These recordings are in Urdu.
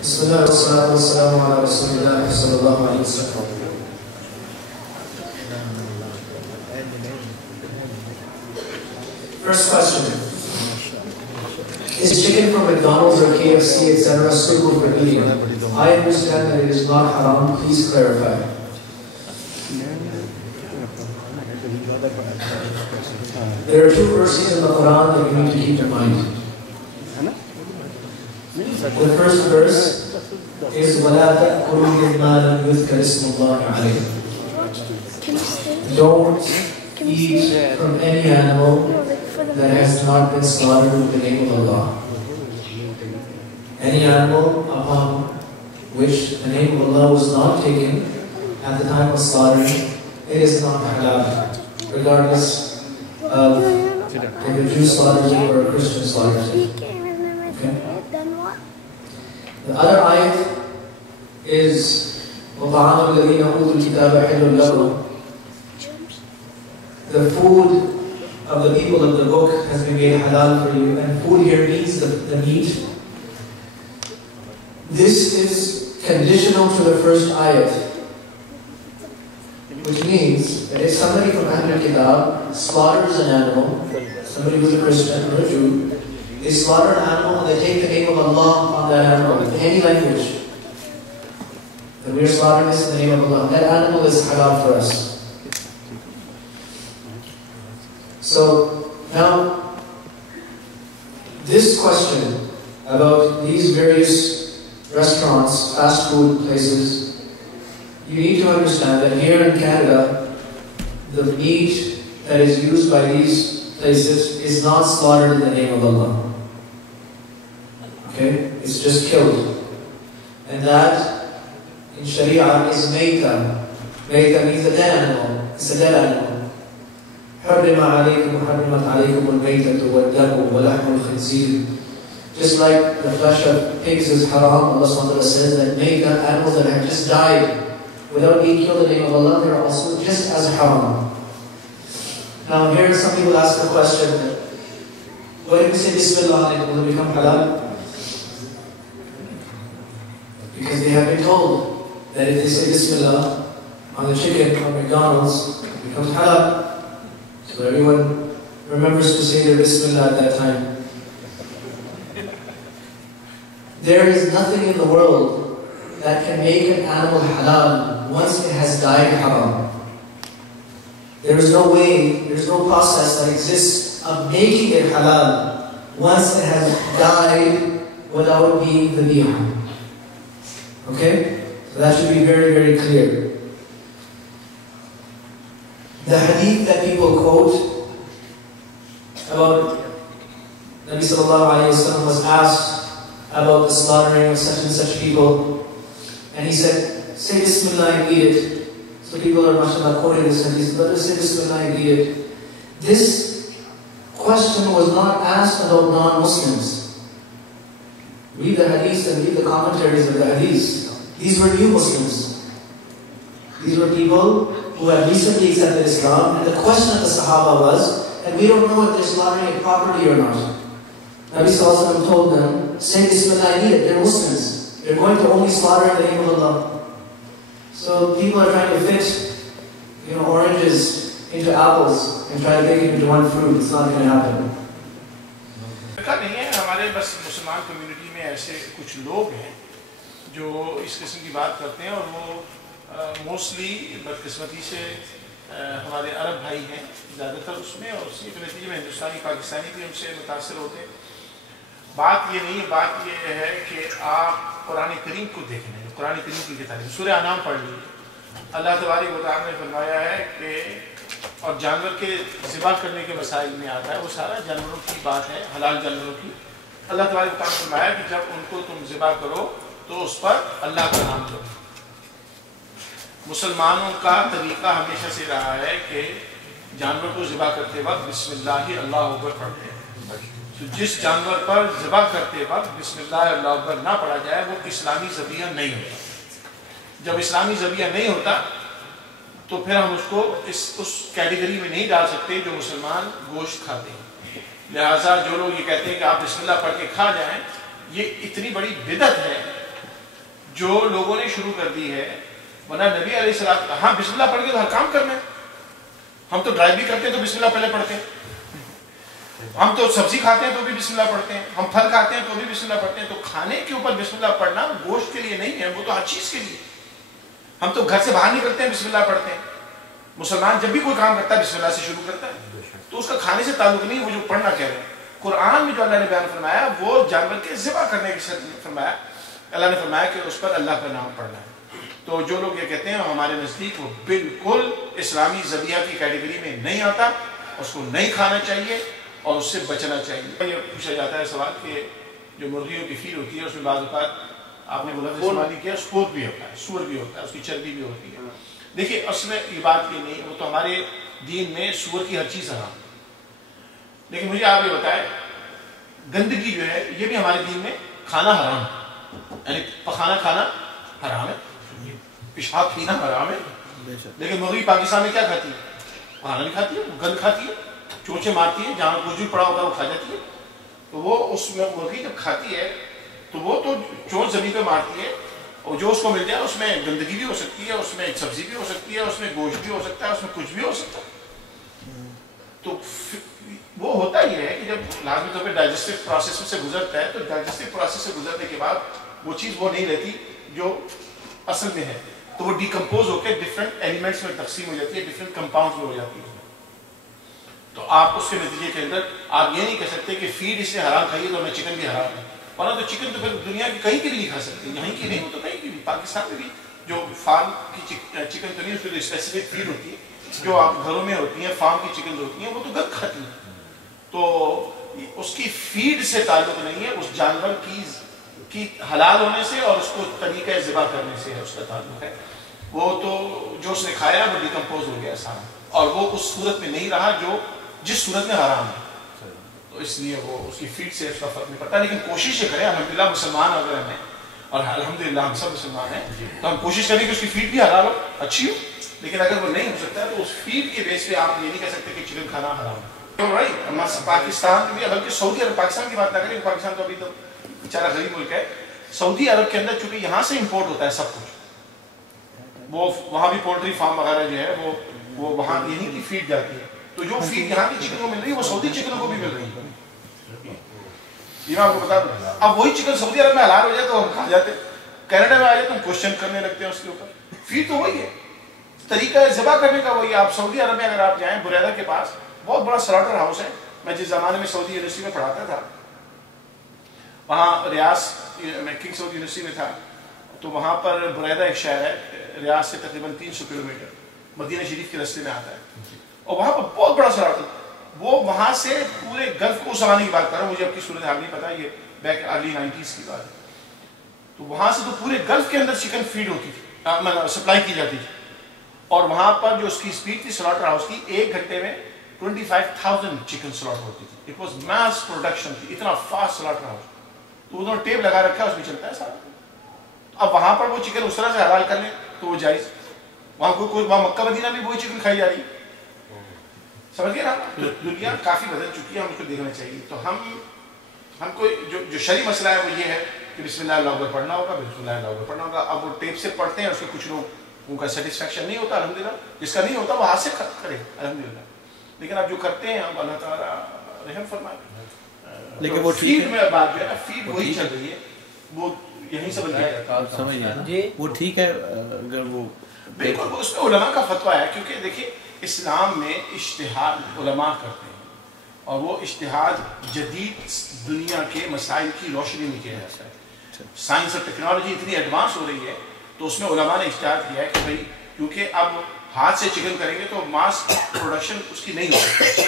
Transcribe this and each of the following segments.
بسم الله والصلاة والسلام على رسول الله صلى الله عليه وسلم. First question. Is chicken from McDonald's or KFC, etc. suitable for eating? I understand that it is not haram. Please clarify. There are two verses in the Quran that you need to keep in mind. The first verse is وَلَا تَأْكُلُوا مِمَّا لَمْ يُذْكَرِ اسْمُ اللَّهِ عَلَيْهِ. Don't eat from any animal that has not been slaughtered with the name of Allah. Any animal upon which the name of Allah was not taken at the time of slaughtering, it is not halal, regardless of if a Jew slaughters it or a Christian slaughters it. Okay? The other ayat is وَطَعَامُ الَّذِينَ أُوتُوا الْكِتَابَ حِلٌّ لَهُمْ. The food of the people of the book has been made halal for you, and food here means the meat. This is conditional to the first ayat, which means that if somebody from Ahlul Kitab slaughters an animal, somebody who's a Christian or a Jew, they slaughter an animal and they take the name of Allah on that animal in any language, that we are slaughtering this in the name of Allah, that animal is halal for us. So now, this question about these various restaurants, fast food places, you need to understand that here in Canada, the meat that is used by these places is not slaughtered in the name of Allah. Okay? It's just killed. And that, in Sharia, is mayta. Mayta means a dead animal. It's a dead animal. حرم عليكم حرمت عليكم الميتة والدم ولحم الخنزير. Just like the flesh of pigs is haram, Allah SWT says that mayta, animals that have just died without being killed in the name of Allah, they are also just as haram. Now here some people ask the question, what if we say Bismillah and it will become halal? Because they have been told that if they say Bismillah on the chicken from McDonald's, it becomes halal. So everyone remembers to say their Bismillah at that time. There is nothing in the world that can make an animal halal once it has died haram. There is no way, there is no process that exists of making it halal once it has died without being dhabiha. Okay? So that should be very, very clear. The hadith that people quote about Nabi sallallahu alayhi wa sallam was asked about the slaughtering of such and such people, and he said, say Bismillah and eat it. So people are mashallah quoting this hadith, let us say Bismillah and eat it. This question was not asked about non-Muslims. Read the hadiths and read the commentaries of the hadiths. These were new Muslims. These were people who had recently accepted Islam, and the question of the Sahaba was, and we don't know if they're slaughtering it properly or not. Nabi Sallallahu Alaihi Wasallam told them, say Bismillah and eat it. They're Muslims. They're going to only slaughter in the name of Allah. So people are trying to fit, oranges into apples and try to make it into one fruit. It's not going to happen. نہیں ہے ہمارے بس مسلمان کمیونٹی میں ایسے کچھ لوگ ہیں جو اس قسم کی بات کرتے ہیں، اور وہ موسٹلی بدقسمتی سے ہمارے عرب بھائی ہیں زیادہ تر اس میں، اور اسی کے نتیجے میں ہندوستانی پاکستانی بھی ان سے متاثر ہوتے ہیں. بات یہ نہیں ہے، بات یہ ہے کہ آپ قرآن کریم کو دیکھ لیں. قرآن کریم کی تعلیم سورہ انعام پڑھ لیجیے. اللہ تبارک و تعالیٰ نے فرمایا ہے کہ اور جانور کے ذبح کرنے کے مسائل میں آتا ہے، وہ سارا جانوروں کی بات ہے، حلال جانوروں کی. اللہ تبارک و تعالیٰ نے فرمایا کہ جب ان کو تم ذبح کرو تو اس پر اللہ کا نام لو. مسلمانوں کا طریقہ ہمیشہ سے رہا ہے کہ جانور کو ذبح کرتے وقت بسم اللہ اللہ اکبر پڑھتے ہیں. تو جس جانور پر ذبح کرتے وقت بسم اللہ اللہ اکبر نہ پڑھا جائے وہ اسلامی ذبیحہ نہیں ہوتا. جب اسلامی ذبیحہ نہیں ہوتا تو پھر ہم اس کو اس کیٹیگری میں نہیں ڈال سکتے جو مسلمان گوشت کھاتے ہیں. لہٰذا جو لوگ یہ کہتے ہیں کہ آپ بسم اللہ پڑھ کے کھا جائیں، یہ اتنی بڑی بدعت ہے جو لوگوں نے شروع کر دی ہے. ورنہ نبی علیہ السلام, ہاں بسم اللہ پڑھ کے تو ہر کام کرنا ہے. ہم تو ڈرائیو بھی کرتے ہیں تو بسم اللہ پہلے پڑھتے ہیں, ہم تو سبزی کھاتے ہیں تو بھی بسم اللہ پڑھتے ہیں, ہم پھل کھاتے ہیں تو بھی بسم اللہ پڑھتے ہیں. تو کھانے کے اوپر بسم اللہ پڑھنا گوشت کے لیے نہیں ہے, وہ تو ہر چیز کے لیے. ہم تو گھر سے باہر نکلتے ہیں بسم اللہ پڑھتے ہیں. مسلمان جب بھی کوئی کام کرتا ہے بسم اللہ سے شروع کرتا ہے. تو اس کا کھانے سے تعلق نہیں, وہ جو پڑھنا کہہ رہے ہیں. قرآن میں جو اللہ نے بیان فرمایا وہ جانور کے ذبح کرنے کے ساتھ فرمایا. اللہ نے فرمایا کہ اس پر اللہ کا نام پڑھنا ہے. تو جو لوگ یہ کہتے ہیں ہمارے نزدیک وہ بالکل اسلامی ذبیحہ کی کیٹیگری میں نہیں آتا, اس کو نہیں کھانا چاہیے اور اس سے بچنا چاہیے. یہ پوچھا جاتا ہے سوال کہ جو مرغیوں کی فیڈ ہوتی ہے اس میں بعض اوقات آپ نے بولا استعمال کیا, سپوت بھی ہوتا ہے, سور بھی ہوتا ہے, اس کی چربی بھی ہوتی ہے. دیکھیے اس میں یہ بات یہ نہیں, وہ تو ہمارے دین میں سور کی ہر چیز حرام. لیکن مجھے آپ یہ بتائیں گندگی جو ہے یہ بھی ہمارے دین میں کھانا حرام ہے, یعنی پخانا کھانا حرام ہے, پیشاب پینا حرام ہے. لیکن مرغی پاکستان میں کیا کھاتی ہے؟ کھانا نہیں کھاتی ہے, گند کھاتی ہے, چوچے مارتی ہے, جہاں کچھ بھی پڑا ہوتا ہے وہ کھا جاتی ہے. تو وہ اس میں مرغی جب کھاتی ہے تو وہ تو چوچ زمین پہ مارتی ہے, اور جو اس کو مل جائے اس میں گندگی بھی ہو سکتی ہے, اس میں ایک سبزی بھی ہو سکتی ہے, اس میں گوشت بھی ہو سکتا ہے, اس میں کچھ بھی ہو سکتا ہے. تو وہ ہوتا یہ ہے کہ جب لازمی طور پہ ڈائجسٹو پروسیس سے گزرتا ہے تو ڈائجسٹو پروسیس سے گزرنے کے بعد وہ چیز وہ نہیں رہتی جو اصل میں ہے, تو وہ ڈیکمپوز ہو کے ڈفرینٹ ایلیمنٹس میں تقسیم ہو جاتی ہے, ڈفرینٹ کمپاؤنڈز میں ہو جاتی ہے. تو آپ اس کے نتیجے کے اندر آپ یہ نہیں کہہ سکتے کہ فیڈ اس نے حرام کھائی ہے تو ہمیں چکن بھی حرام ہے. ورنہ تو چکن تو پھر دنیا کی کہیں کی بھی نہیں کھا سکتے, یہیں کی نہیں, وہ تو کہیں کی بھی. پاکستان میں بھی جو فارم کی چکن تو نہیں, اس میں اسپیسیفک فیڈ ہوتی ہے جو آپ گھروں میں ہوتی ہیں, فارم کی چکن ہوتی ہیں, وہ تو گند کھاتی ہیں. تو اس کی فیڈ سے تعلق نہیں ہے, اس جانور کی حلال ہونے سے اور اس کو طریقہ ذبح کرنے سے ہے اس کا تعلق ہے. وہ تو جو اس نے کھایا وہ ڈیکمپوز ہو گیا سارا, اور وہ اس صورت میں نہیں رہا جو جس صورت میں حرام ہے. تو اس لیے وہ اس کی فیڈ سے اس کا فرق نہیں پڑتا. لیکن کوشش یہ کریں, الحمدللہ مسلمان اگر ہم ہیں, اور الحمدللہ ہم سب مسلمان ہیں, تو ہم کوشش کریں کہ اس کی فیڈ بھی حلال ہو, اچھی ہو. لیکن اگر وہ نہیں ہو سکتا تو اس فیڈ کے بیس پہ آپ یہ نہیں کہہ سکتے کہ چکن کھانا حرام ہے. پاکستان میں بھی, بلکہ سعودی عرب, پاکستان کی بات نہ کریں, پاکستان تو ابھی تو بیچارہ غریب ملک ہے. سعودی عرب کے اندر چونکہ یہاں سے امپورٹ ہوتا ہے سب کچھ, وہ وہاں بھی پولٹری فارم وغیرہ جو ہے وہ وہاں یہیں کی فیڈ جاتی ہے. تو جو فیڈ یہاں کی چکن کو مل رہی ہے وہ سعودی چکنوں کو بھی مل رہی ہے. یہ میں آپ کو بتا دوں, اب وہی چکن سعودی عرب میں حلال ہو جائے تو ہم کھا جاتے, کینیڈا میں آ جائے تو ہم کوشچن کرنے لگتے ہیں اس کے اوپر. فیڈ تو وہی ہے, طریقہ ذبح کرنے کا وہی. آپ سعودی عرب میں اگر آپ جائیں, بریدہ کے پاس بہت بڑا سلاٹر ہاؤس ہے. میں جس زمانے میں سعودی یونیورسٹی میں پڑھاتا تھا, وہاں ریاض میں کنگ سعود یونیورسٹی میں تھا, تو وہاں پر بریدہ ایک شہر ہے, ریاض سے تقریباً 300 کلومیٹر مدینہ شریف کے راستے میں آتا ہے. اور وہاں پر بہت بڑا سلاٹر, وہ وہاں سے پورے گلف کو, اس زمانے کی بات کر رہا ہوں, مجھے اب کی صورتحال نہیں پتا, یہ بیک ارلی 90s کی بات ہے. تو وہاں سے تو پورے گلف کے اندر چکن فیڈ ہوتی تھی, سپلائی کی جاتی تھی. اور وہاں پر جو اس کی اسپیڈ تھی سلاٹر ہاؤس کی, 1 گھنٹے میں 25,000 چکن سلاٹر ہوتی تھی. اٹ واز میس پروڈکشن تھی, اتنا فاسٹ سلاٹر ہاؤس. تو انہوں نے ٹیپ لگا رکھا ہے, اس میں چلتا ہے سارا. اب وہاں پر وہ چکن اس طرح سے حلال کر لیں تو وہ جائز. وہاں وہاں مکہ مدینہ میں وہی چکن کھائی جا رہی ہے. سمجھ گئے نا, دنیا کافی بدل چکی ہے, ہم اس کو دیکھنا چاہیے. تو ہم کو جو شرعی مسئلہ ہے وہ یہ ہے کہ بسم اللہ اللہ اکبر پڑھنا ہوگا, بسم اللہ اللہ اکبر پڑھنا ہوگا. اب وہ ٹیپ سے پڑھتے ہیں, اس کے کچھ لوگ ان کا سیٹسفیکشن نہیں ہوتا, الحمدللہ. جس کا نہیں ہوتا وہ ہاتھ سے کرے, الحمدللہ. لیکن اب جو کرتے ہیں اب اللہ تعالیٰ رحم فرمائے. لیکن وہ فیڈ میں بات جو ہے نا, فیڈ وہی چل رہی ہے, وہ یہیں سے بن گیا. سمجھ گیا, وہ ٹھیک ہے اگر وہ بالکل. اس میں علماء کا فتویٰ ہے, کیونکہ دیکھیے اسلام میں اجتہاد علماء کرتے ہیں, اور وہ اجتہاد جدید دنیا کے مسائل کی روشنی میں کیا جاتا ہے. سائنس اور ٹیکنالوجی اتنی ایڈوانس ہو رہی ہے, تو اس میں علماء نے اجتہاد کیا ہے کہ بھائی کیونکہ اب ہاتھ سے چکن کریں گے تو ماس پروڈکشن اس کی نہیں ہوتی.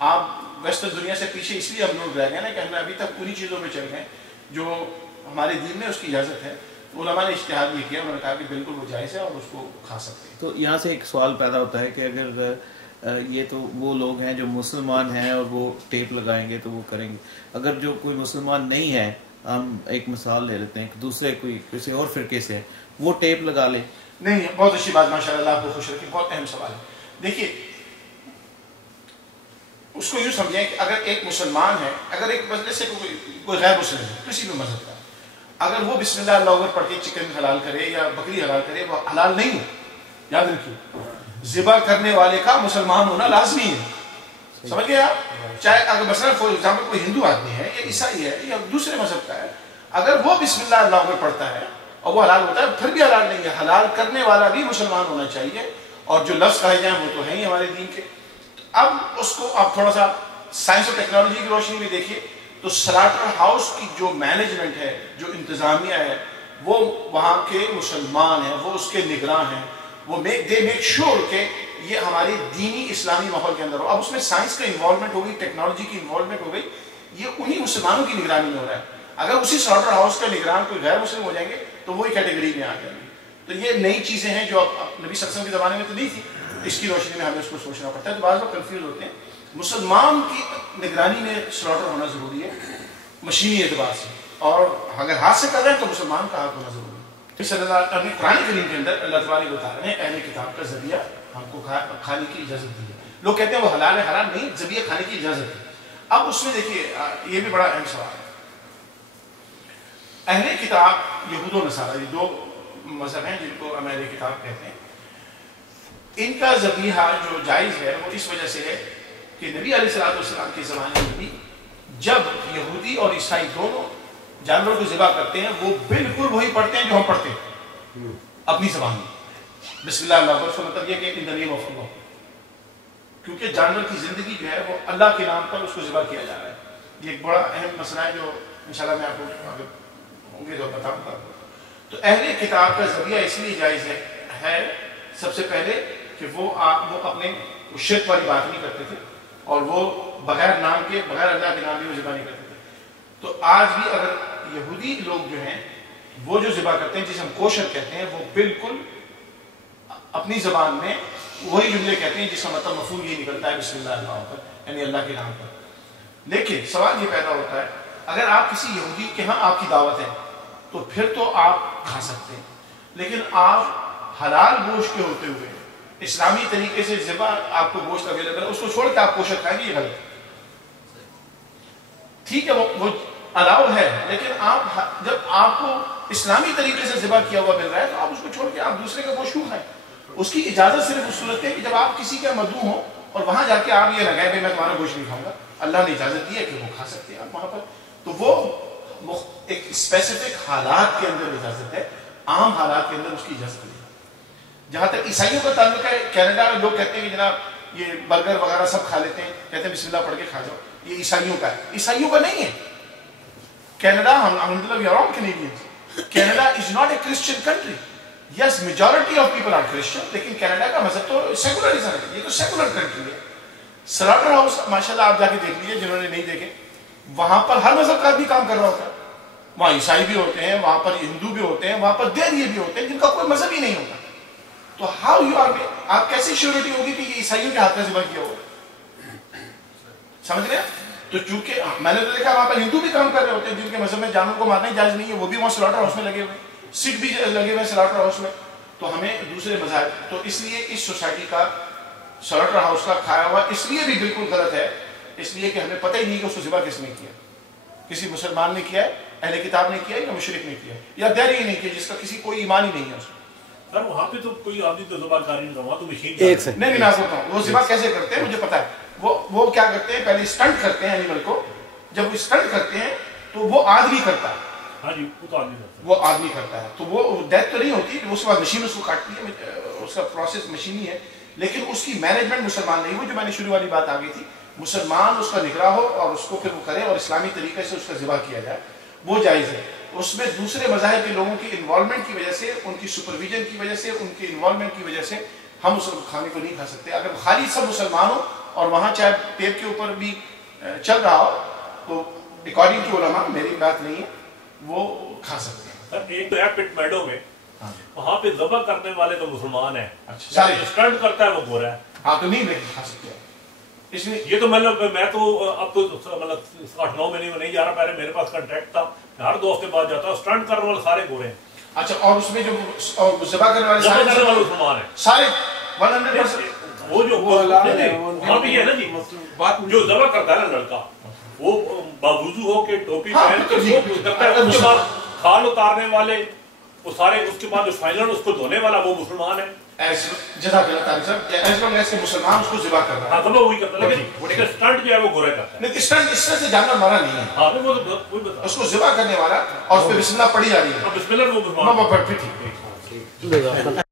آپ ویسٹرن دنیا سے پیچھے اس لیے ہم لوگ رہ گئے نا کہ ہم نے ابھی تک انہی چیزوں میں چل گئے جو ہمارے دین میں اس کی اجازت ہے. علماء نے اجتہاد یہ کیا, انہوں نے کہا کہ بالکل وہ جائز ہے اور اس کو کھا سکتے ہیں. تو یہاں سے ایک سوال پیدا ہوتا ہے کہ اگر یہ تو وہ لوگ ہیں جو مسلمان ہیں اور وہ ٹیپ لگائیں گے تو وہ کریں گے, اگر جو کوئی مسلمان نہیں ہے, ہم ایک مثال لے لیتے ہیں کہ دوسرے کوئی کسی اور فرقے سے ہے, وہ ٹیپ لگا لے. نہیں, بہت اچھی بات, ماشاء اللہ, آپ کو خوش رکھیں, بہت اہم سوال ہے. دیکھیے اس کو یوں سمجھیں کہ اگر ایک مسلمان ہے, اگر ایک مجلس سے کوئی غیر مسلم ہے کسی بھی مذہب کا, اگر وہ بسم اللہ اللہ اکبر پڑھ کے چکن حلال کرے یا بکری حلال کرے وہ حلال نہیں ہے. یاد رکھیے ذبح کرنے والے کا مسلمان ہونا لازمی ہے. سمجھ گئے آپ؟ چاہے اگر مثلا فار ایگزامپل کوئی ہندو آدمی ہے یا عیسائی ہے یا دوسرے مذہب کا ہے, اگر وہ بسم اللہ اللہ اکبر پڑھتا ہے اور وہ حلال ہوتا ہے پھر بھی حلال نہیں ہے. حلال کرنے والا بھی مسلمان ہونا چاہیے, اور جو لفظ کہے جائیں وہ تو ہیں ہی ہمارے دین کے. اب اس کو آپ تھوڑا سا سائنس اور ٹیکنالوجی کی روشنی میں دیکھیے تو سلاٹر ہاؤس کی جو مینجمنٹ ہے, جو انتظامیہ ہے, وہ وہاں کے مسلمان ہیں, وہ اس کے نگراں ہیں, وہ دے میک شور کہ یہ ہمارے دینی اسلامی ماحول کے اندر ہو. اب اس میں سائنس کا انوالومنٹ ہو گئی, ٹیکنالوجی کی انوالومنٹ ہو گئی, یہ انہی مسلمانوں کی نگرانی میں ہو رہا ہے. اگر اسی سلاٹر ہاؤس کا نگران کوئی غیر مسلم ہو جائیں گے تو وہی کیٹیگری میں آ جائیں گے. تو یہ نئی چیزیں ہیں جو نبی صلی اللہ علیہ وسلم کے زمانے میں تو نہیں تھی, اس کی روشنی میں ہمیں اس کو سوچنا پڑتا ہے. تو بعض لوگ کنفیوز ہوتے ہیں. مسلمان کی نگرانی میں سلاٹر ہونا ضروری ہے مشینی اعتبار سے, اور اگر ہاتھ سے کر رہے ہیں تو مسلمان کا ہاتھ ہونا ضروری ہے. صلی اللہ علیہ وسلم نے قرآن کریم کے اندر اللہ تعالیٰ نے بتا رہے ہیں اہل کتاب کا ذریعہ ہم کو کھانے کی اجازت دی ہے. لوگ کہتے ہیں وہ حلال ہے, حرام نہیں, ذبیحہ کھانے کی اجازت ہے. اب اس میں دیکھیے یہ بھی بڑا اہم سوال ہے. اہل کتاب یہود و نصارہ, یہ دو مذہب ہیں جن کو ہم اہل کتاب کہتے ہیں, ان کا ذبیحہ جو جائز ہے وہ اس وجہ سے ہے کہ نبی علیہ السلام کے زمانے میں بھی جب یہودی اور عیسائی دونوں جانور کو ذبح کرتے ہیں وہ بالکل وہی پڑھتے ہیں جو ہم پڑھتے ہیں اپنی زبان میں, بسم اللہ اللہ اکبر. مطلب یہ کہ ان دا نیم آف اللہ, کیونکہ جانور کی زندگی جو ہے وہ اللہ کے نام پر اس کو ذبح کیا جا رہا ہے. یہ ایک بڑا اہم مسئلہ ہے جو انشاءاللہ میں آپ کو اگر ہوں گے تو بتاؤں گا. تو اہل کتاب کا ذبیحہ اس لیے جائز ہے سب سے پہلے کہ وہ اپنے شرک والی بات نہیں کرتے تھے, اور وہ بغیر نام کے, بغیر اللہ کے نام بھی وہ ذبح نہیں کرتے تھے. تو آج بھی اگر یہودی لوگ جو ہیں وہ جو ذبح کرتے ہیں جسے ہم کوشر کہتے ہیں, وہ بالکل اپنی زبان میں وہی جملے کہتے ہیں جس کا مطلب مفہوم یہ نکلتا ہے بسم اللہ اللہ پر, یعنی اللہ کے نام پر. لیکن سوال یہ پیدا ہوتا ہے اگر آپ کسی یہودی کے ہاں آپ کی دعوت ہے تو پھر تو آپ کھا سکتے ہیں, لیکن آپ حلال گوشت کے ہوتے ہوئے اسلامی طریقے سے ذبح آپ کو گوشت اویلیبل ہے, اس کو چھوڑ کے آپ کوشر کھائیں گے, یہ غلط. ٹھیک ہے وہ الاؤ ہے, لیکن آپ جب آپ کو اسلامی طریقے سے ذبح کیا ہوا مل رہا ہے تو آپ اس کو چھوڑ کے آپ دوسرے کا گوشت کیوں کھائیں؟ اس کی اجازت صرف اس صورت ہے کہ جب آپ کسی کا مدعو ہوں اور وہاں جا کے آپ یہ لگائیں بھائی میں تمہارا گوشت نہیں کھاؤں گا, اللہ نے اجازت دی ہے کہ وہ کھا سکتے ہیں آپ وہاں پر, تو وہ ایک اسپیسیفک حالات کے اندر اجازت ہے, عام حالات کے اندر اس کی اجازت نہیں. جہاں تک عیسائیوں کا تعلق ہے, کینیڈا میں لوگ کہتے ہیں کہ جناب یہ برگر وغیرہ سب کھا لیتے ہیں, کہتے ہیں بسم اللہ پڑھ کے کھا جاؤ, یہ عیسائیوں کا ہے. عیسائیوں کا نہیں ہے. کینیڈا, الحمدللہ we are all Canadians, Canada is not a Christian country. Yes majority of people are Christian, لیکن کینیڈا کا مذہب تو سیکولرزم ہے, یہ تو سیکولر کنٹری ہے. سلاٹر ہاؤس ماشاءاللہ آپ جا کے دیکھ لیجیے جنہوں نے نہیں دیکھے, وہاں پر ہر مذہب کا آدمی کام کر رہا ہوتا ہے. وہاں عیسائی بھی ہوتے ہیں, وہاں پر ہندو بھی ہوتے ہیں, وہاں پر دیریے بھی ہوتے ہیں جن کا کوئی مذہب ہی نہیں ہوتا. تو ہاؤ یو آر, آپ کیسی شیورٹی ہوگی کہ یہ عیسائیوں کے ہاتھ میں ذبح کیا ہوگا؟ سمجھ رہے ہیں؟ تو چونکہ میں نے تو دیکھا وہاں پر ہندو بھی کام کر رہے ہوتے ہیں جن کے مذہب میں جانور کو مارنا ہی جائز نہیں ہے, وہ بھی وہاں سلاٹر ہاؤس میں لگے ہوئے, سکھ بھی لگے ہوئے سلاٹر ہاؤس میں. تو ہمیں دوسرے مذاہب, تو اس لیے اس سوسائٹی کا سلاٹر ہاؤس کا کھایا ہوا اس لیے بھی بالکل غلط ہے, اس لیے کہ ہمیں پتہ ہی نہیں کہ اس کو ذبح کس نے کیا. کسی مسلمان نے کیا ہے, اہل کتاب نے کیا ہے, یا مشرک نے کیا ہے, یا دہری ہی نہیں کیا جس کا کسی کوئی ایمان ہی نہیں ہے اس کو. سر وہاں پہ تو کوئی آدمی تو ذبح کاری نہیں رہا, تو مشین نہیں میں آپ کو بتاؤں وہ ذبح کیسے کرتے ہیں مجھے پتا ہے. وہ کیا کرتے ہیں, پہلے اسٹنٹ کرتے ہیں اینیمل کو, جب وہ اسٹنٹ کرتے ہیں تو وہ آدمی کرتا ہے. ہاں جی, وہ تو آدمی کرتا ہے, وہ آدمی کرتا ہے, تو وہ ڈیتھ تو نہیں ہوتی, اس کے بعد مشین اس کو کاٹتی ہے, اس کا پروسیس مشینی ہے, لیکن اس کی مینجمنٹ مسلمان نہیں. وہ جو میں نے شروع والی بات آ گئی تھی, مسلمان اس کا نگراں ہو اور اس کو پھر وہ کرے اور اسلامی طریقے سے اس کا ذبح کیا جائے, وہ جائز ہے. اس میں دوسرے مذاہب کے لوگوں کی انوالومنٹ کی وجہ سے, ان کی سپرویژن کی وجہ سے, ان کی انوالومنٹ کی وجہ سے ہم اس کھانے کو نہیں کھا سکتے. اگر خالی سب مسلمان ہو اور وہاں چاہے ٹیپ کے اوپر بھی چل رہا ہو تو اکارڈنگ ٹو علماء, میری بات نہیں ہے, وہ کھا سکتے ہیں. سر ایک تو ہے پٹ میڈو میں, وہاں پہ ذبح کرنے والے تو مسلمان ہیں, سارے اسٹنٹ کرتا ہے وہ گورا ہے. ہاں تو نہیں لیکن کھا سکتے ہیں. اس میں یہ تو مطلب میں تو اب تو مطلب 8-9 مہینے میں نہیں جا رہا, پہلے میرے پاس کنٹریکٹ تھا, ہر 2 ہفتے بعد جاتا. اسٹنٹ کرنے والے سارے گورے ہیں. اچھا, اور اس میں جو ذبح کرنے والے سارے مسلمان ہیں, سارے 100%. وہ جو وہاں بھی ہے نا جی, جو ذبح کرتا ہے نا لڑکا, وہ باوضو ہو کے ٹوپی پہن کے کرتا ہے, اس کے بعد کھال اتارنے والے وہ سارے، اس کے بعد جو فائنل اس کو دھونے والا وہ مسلمان ہے. جزاک اللہ تعالی صاحب، ایز لانگ ایز کہ مسلمان اس کو ذبح کر رہا ہے. ہاں تو وہ وہی کرتا ہے، لیکن اسٹنٹ جو ہے وہ گورے کرتا ہے. لیکن اسٹنٹ اس طرح سے جانور مارا نہیں ہے. ہاں وہ وہی بتا، اس کو ذبح کرنے والا اور اس پہ بسم اللہ پڑھی جا رہی ہے. بسم اللہ وہ مسلمان. ٹھیک.